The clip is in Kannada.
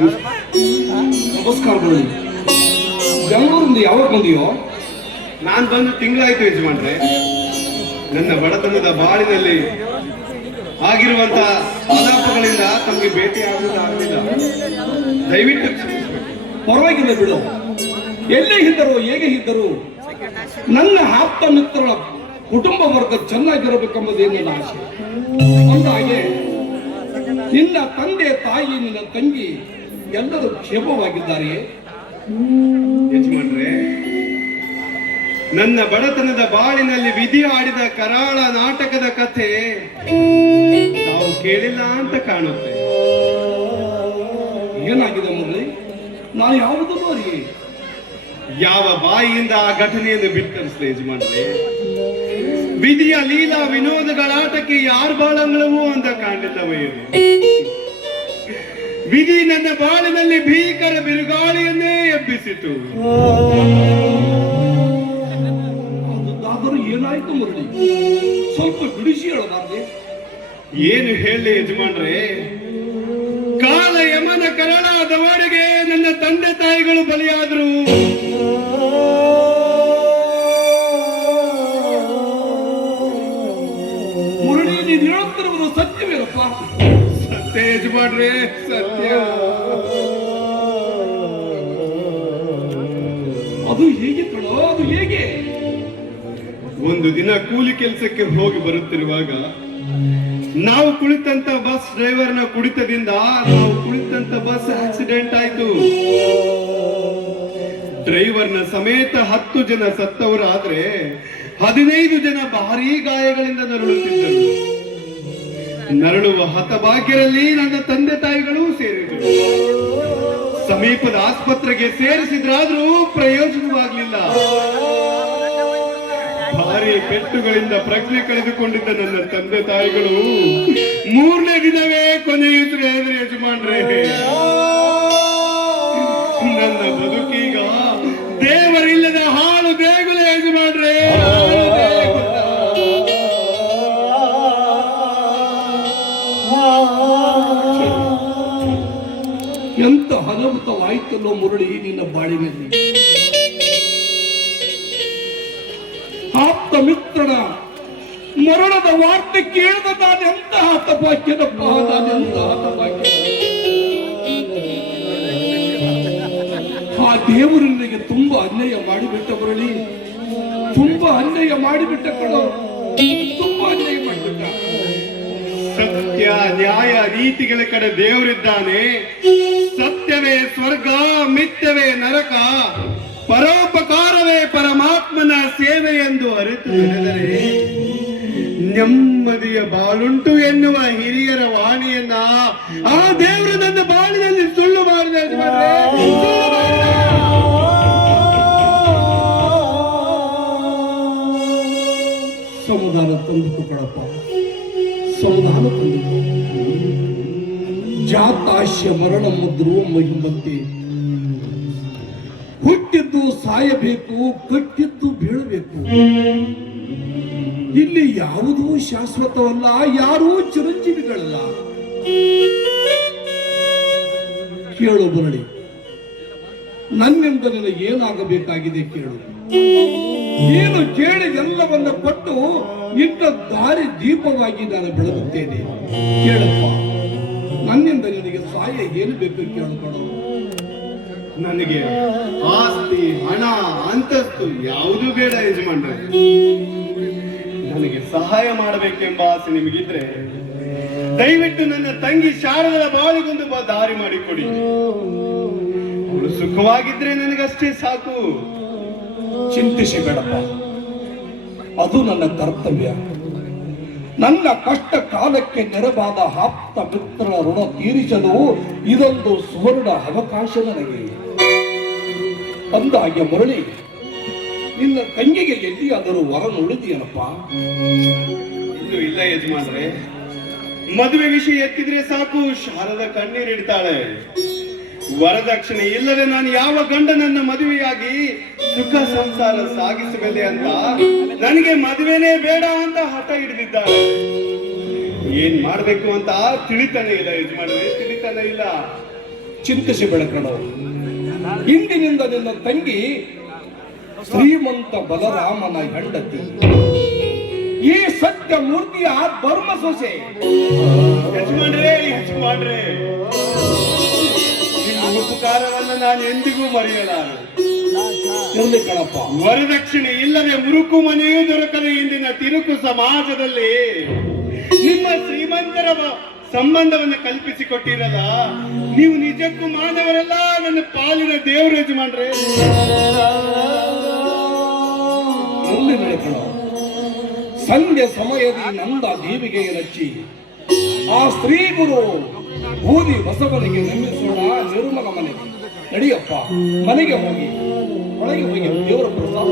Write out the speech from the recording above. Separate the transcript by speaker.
Speaker 1: ನಮಸ್ಕಾರ ಬೆಂಗಳೂರಿಂದ ಯಾವಾಗ ಬಂದಿಯೋ?
Speaker 2: ನಾನು ಬಂದು ತಿಂಗಳಾಯ್ತು ಯಜಮಾನ್ರೆ. ನನ್ನ ಬಡತನದ ಬಾಳಿನಲ್ಲಿ ಆಗಿರುವಂತ ಆಲಾಪಗಳಿಂದ ತಮಗೆ ಭೇಟಿ ದಯವಿಟ್ಟು.
Speaker 1: ಪರವಾಗಿಲ್ಲ ಬಿಡು. ಎಲ್ಲೇ ಇದ್ದರು, ಹೇಗೆ ಇದ್ದರು ನನ್ನ ಆಪ್ತ ಮಿತ್ರರ ಕುಟುಂಬ ವರ್ಗ ಚೆನ್ನಾಗಿರಬೇಕೆಂಬುದೇ ನನ್ನ ಆಸೆ. ಅಂದಾಗೆ ನಿನ್ನ ತಂದೆ ತಾಯಿ ನಿನ್ನ ತಂಗಿ ಎಲ್ಲರೂ ಕ್ಷೇಮವಾಗಿದ್ದಾರೆಯೇ?
Speaker 2: ಯಜಮಾನ್ರೆ, ನನ್ನ ಬಡತನದ ಬಾಳಿನಲ್ಲಿ ವಿಧಿ ಆಡಿದ ಕರಾಳ ನಾಟಕದ ಕಥೆ ನಾವು ಕೇಳಿಲ್ಲ ಅಂತ ಕಾಣುತ್ತೆ.
Speaker 1: ಏನಾಗಿದೆ ಮುರಳಿ? ನಾನು ಯಾವುದು ಅರಿಯೇ
Speaker 2: ಯಾವ ಬಾಯಿಯಿಂದ ಆ ಘಟನೆಯನ್ನು ಬಿಟ್ಟರಿಸಿದೆ ಯಜಮಾನ್ರೆ? ವಿಧಿಯ ಲೀಲಾ ವಿನೋದಗಳ ಆಟಕ್ಕೆ ಯಾರ ಬಾಳಂಗಳವು ಅಂತ ಕಾಣಲಿಲ್ಲವೇ? ವಿಧಿ ನನ್ನ ಬಾಳಿನಲ್ಲಿ ಭೀಕರ ಬಿರುಗಾಳಿಯನ್ನೇ ಎಬ್ಬಿಸಿತು.
Speaker 1: ಆದರೂ ಏನಾಯ್ತು ಮುರಳಿ? ಸ್ವಲ್ಪ ಬಿಡಿಸಿ ಹೇಳಬಾರ್ದೆ
Speaker 2: ಏನು ಹೇಳಿ ಯಜಮಾನ್ರೆ? ಕಾಲ ಯಮನ ಕರಳಾದವರೆಗೆ ನನ್ನ ತಂದೆ ತಾಯಿಗಳು ಬಲಿಯಾದರು.
Speaker 1: ಮುರಳಿ ನೀನು ಹೇಳುತ್ತಿರುವುದು ಸತ್ಯವೇನಪ್ಪ
Speaker 2: ಸತ್ಯ ಮಾಡ್ರಿ, ಸತ್ಯ.
Speaker 1: ಅದು ಹೇಗೆ ಕಣೋ, ಅದು ಹೇಗೆ?
Speaker 2: ಒಂದು ದಿನ ಕೂಲಿ ಕೆಲಸಕ್ಕೆ ಹೋಗಿ ಬರುತ್ತಿರುವಾಗ ನಾವು ಕುಳಿತಂತ ಬಸ್ ಡ್ರೈವರ್ನ ಕುಡಿತದಿಂದ ನಾವು ಕುಳಿತಂತ ಬಸ್ ಆಕ್ಸಿಡೆಂಟ್ ಆಯ್ತು. ಡ್ರೈವರ್ನ ಸಮೇತ ಹತ್ತು ಜನ ಸತ್ತವರಾದ್ರೆ ಹದಿನೈದು ಜನ ಭಾರೀ ಗಾಯಗಳಿಂದ ನರಳುತ್ತಿದ್ದರು. ನರಳುವ ಹತಭಾಗ್ಯರಲ್ಲಿ ನನ್ನ ತಂದೆ ತಾಯಿಗಳು ಸೇರಿದರು. ಸಮೀಪದ ಆಸ್ಪತ್ರೆಗೆ ಸೇರಿಸಿದ್ರಾದ್ರೂ ಪ್ರಯೋಜನವಾಗಲಿಲ್ಲ. ಭಾರಿ ಪೆಟ್ಟುಗಳಿಂದ ಪ್ರಜ್ಞೆ ಕಳೆದುಕೊಂಡಿದ್ದ ನನ್ನ ತಂದೆ ತಾಯಿಗಳು, ಮೂರನೇ ದಿನವೇ ಕೊನೆಯುತ್ತಿರು ಯಜಮಾನ್ರೆ
Speaker 1: ಅನಾಹುತವಾಯ್ತಲ್ಲೋ ಮುರುಳಿ ನಿನ್ನ ಬಾಳಿನಲ್ಲಿ ಆಪ್ತ ಮಿತ್ರನ ಮರಣದ ವಾರ್ತೆ ಕೇಳದಾದಂತಹ ತಪಾಕ್ಯದ ಪಾದಾದಂತಹ ತಪಾಕ್ಯ ಆ ದೇವರು ನಿನಗೆ ತುಂಬಾ ಅನ್ಯಾಯ ಮಾಡಿಬಿಟ್ಟ ಮುರಳಿ. ತುಂಬಾ ಅನ್ಯಾಯ ಮಾಡಿಬಿಟ್ಟ ಕಣೋ. ತುಂಬಾ ಅನ್ಯಾಯ ಮಾಡಿಬಿಟ್ಟ.
Speaker 2: ಸತ್ಯ, ನ್ಯಾಯ ರೀತಿಗಳ ಕಡೆ ದೇವರಿದ್ದಾನೆ. ಸತ್ಯವೇ ಸ್ವರ್ಗ ಮಿಥ್ಯವೇ ನರಕ ಪರೋಪಕಾರವೇ ಪರಮಾತ್ಮನ ಸೇವೆ ಎಂದು ಅರಿತು ನಡೆದರೆ ನೆಮ್ಮದಿಯ ಬಾಳುಂಟು ಎನ್ನುವ ಹಿರಿಯರ ವಾಣಿಯನ್ನ ಆ ದೇವರು ನನ್ನ ಬಾಳಿನಲ್ಲಿ ಸುಳ್ಳು ಮಾಡಿದ ಯಜಮಾನ್ರೇ. ಸುಳ್ಳು ಮಾಡಿದ.
Speaker 1: ಸಮಾಧಾನ ತಂದುಕು ಕಣಪ್ಪ ಸಮಾಧಾನ ತಂದುಕು ಜಾತಾಶ್ಯ ಮರಣ ಮುದ್ರು ಮಹಿಮತ್ತೆ ಹುಟ್ಟಿದ್ದು ಸಾಯಬೇಕು, ಕಟ್ಟಿದ್ದು ಬೀಳಬೇಕು. ಇಲ್ಲಿ ಯಾವುದೂ ಶಾಶ್ವತವಲ್ಲ, ಯಾರೂ ಚಿರಂಜೀವಿಗಳಲ್ಲ. ಕೇಳು ಬರಳಿ ನನ್ನಿಂದ ನಿನಗೆ ಏನಾಗಬೇಕಾಗಿದೆ ಕೇಳು. ಏನು ಕೇಳಿ ಎಲ್ಲವನ್ನ ಕೊಟ್ಟು ನಿನ್ನ ದಾರಿ ದೀಪವಾಗಿ ನಾನು ಬೆಳಗುತ್ತೇನೆ ಕೇಳಪ್ಪ. ನನ್ನಿಂದ ನಿನಗೆ ಸಹಾಯ ಏನು ಬೇಕು ಕೇಳಿಕೊಡು
Speaker 2: ನನಗೆ ಆಸ್ತಿ, ಹಣ, ಅಂತಸ್ತು ಯಾವುದು ಬೇಡ ಯಜಮಾನ್ರೆ. ನನಗೆ ಸಹಾಯ ಮಾಡಬೇಕೆಂಬ ಆಸೆ ನಿಮಗಿದ್ರೆ ದಯವಿಟ್ಟು ನನ್ನ ತಂಗಿ ಶಾರದಳ ಬಾಳಿಗೊಂದು ದಾರಿ ಮಾಡಿಕೊಡಿ. ಅವಳು ಸುಖವಾಗಿದ್ರೆ ನನಗಷ್ಟೇ ಸಾಕು.
Speaker 1: ಚಿಂತಿಸಿ ಬೇಡಪ್ಪ. ಅದು ನನ್ನ ಕರ್ತವ್ಯ. ನನ್ನ ಕಷ್ಟ ಕಾಲಕ್ಕೆ ನೆರವಾದ ಆಪ್ತ ಮಿತ್ರರ ಋಣ ತೀರಿಸಲು ಇದೊಂದು ಸುವರ್ಣ ಅವಕಾಶ ನನಗೆ. ಅಂದಾಗೆ ಮುರಳಿ, ನಿನ್ನ ತಂಗಿಗೆ ಎಲ್ಲಿಯಾದರೂ ವರ ನೋಡಿದೆಯನಪ್ಪ?
Speaker 2: ಇನ್ನು ಇಲ್ಲ ಯಜಮಾನ್ರೆ. ಮದುವೆ ವಿಷಯ ಎತ್ತಿದ್ರೆ ಸಾಕು, ಶಾರದ ಕಣ್ಣೀರಿಡ್ತಾಳೆ. ವರದಕ್ಷಿಣೆ ಇಲ್ಲದೆ ನಾನು ಯಾವ ಗಂಡನನ್ನ ಮದುವೆಯಾಗಿ ಸುಖ ಸಂಸಾರ ಸಾಗಿಸಬಲ್ಲೆ ಅಂತ ನನಗೆ ಮದುವೆನೇ ಬೇಡ ಅಂತ ಹಠ ಹಿಡಿದಿದ್ದಾರೆ. ಏನ್ ಮಾಡ್ಬೇಕು ಅಂತ ತಿಳಿತಾನೆ ಇಲ್ಲ ಯಜಮಾನ್ರೆ, ತಿಳಿತಾನೆ ಇಲ್ಲ.
Speaker 1: ಚಿಂತಿಸಿ ಬೆಳಕಣೋ. ಇಂದಿನಿಂದ ನಿನ್ನ ತಂಗಿ ಶ್ರೀಮಂತ ಬಲರಾಮನ ಹೆಂಡತಿ. ಈ ಸತ್ಯ ಮೂರ್ತಿಯ ಧರ್ಮ ಸೊಸೆ.
Speaker 2: ಯಜಮಾನ್ರೇ ಯಜಮಾನ್ರೇ. ಉಪಕಾರವನ್ನು ನಾನು ಎಂದಿಗೂ ಮರೆಯಲಾರಪ್ಪ
Speaker 1: ಇರ್ಲಿ ಕಣಪ್ಪ.
Speaker 2: ವರದಕ್ಷಿಣೆ ಇಲ್ಲದೆ ಮುರುಕು ಮನೆಯೂ ದೊರಕಲಿ ಇಂದಿನ ತಿರುಕು ಸಮಾಜದಲ್ಲಿ ನಿಮ್ಮ ಶ್ರೀಮಂತರ ಸಂಬಂಧವನ್ನು ಕಲ್ಪಿಸಿಕೊಟ್ಟಿರಲ್ಲ ನೀವು ನಿಜಕ್ಕೂ ಮಾನವರೆಲ್ಲ ನನ್ನ ಪಾಲಿನ ದೇವರ ಯಜಮಾನ್ರೆ.
Speaker 1: ಸಂಧ್ಯ ಸಮಯದಿ ನಂದ ದೇವಿಗೆ ರಚ್ಚಿ ಆ ಸ್ತ್ರೀ ಗುರು ಬೂದಿ ಬಸವನಿಗೆ ನಿರ್ಮಿಸೋಣ ನಿರ್ಮಲ ಮನೆ. ನಡಿಯಪ್ಪ ಮನೆಗೆ ಹೋಗಿ. ಒಳಗೆ ಹೋಗಿ ದೇವರ ಪ್ರಸಾದ